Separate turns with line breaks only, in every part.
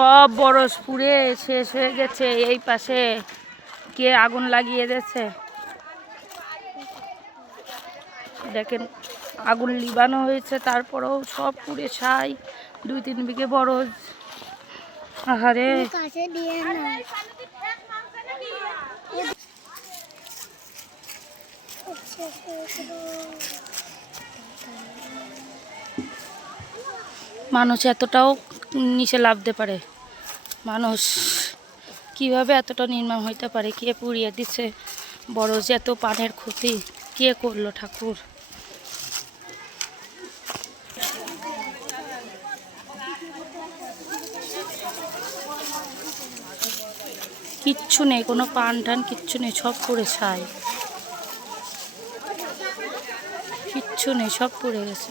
সব বরস পুড়ে শেষ হয়ে গেছে, এই পাশে কে আগুন লাগিয়ে দিয়েছে? দেখেন, আগুন লিবানো হয়েছে, তারপরেও সব পুড়ে ছাই, দুই তিন বিঘে বরজ। আহারে। মানুষ এতটাও নিচে লাভতে পারে। মানুষ কীভাবে এতটা নির্মম হইতে পারে? কে পুড়িয়ে দিছে? বড় যে এত পানের ক্ষতি, কে করল ঠাকুর? কিচ্ছু নেই, কোনো পান টান কিচ্ছু নেই, সব পড়ে ছাই। কিচ্ছু নেই, সব পড়ে গেছে।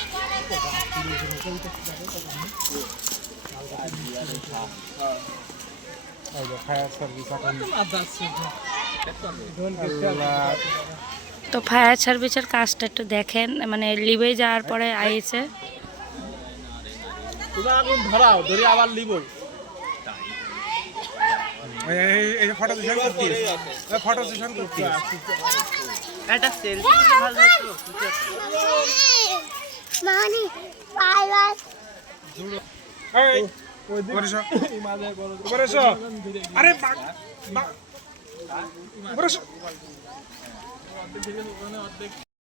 তো ফায়ার সার্ভিসের কাজটা একটু দেখেন মানে লিবে যাওয়ার পরে আইছে।
তুমি আগুন ধরাও ধরে আবার লিব
ফটো সেশন করতিস ফটো সেশন করতিস
একটা সেলফি ভালো হতো
Bye, উপরে এসো আরে বাগ উপরে এসো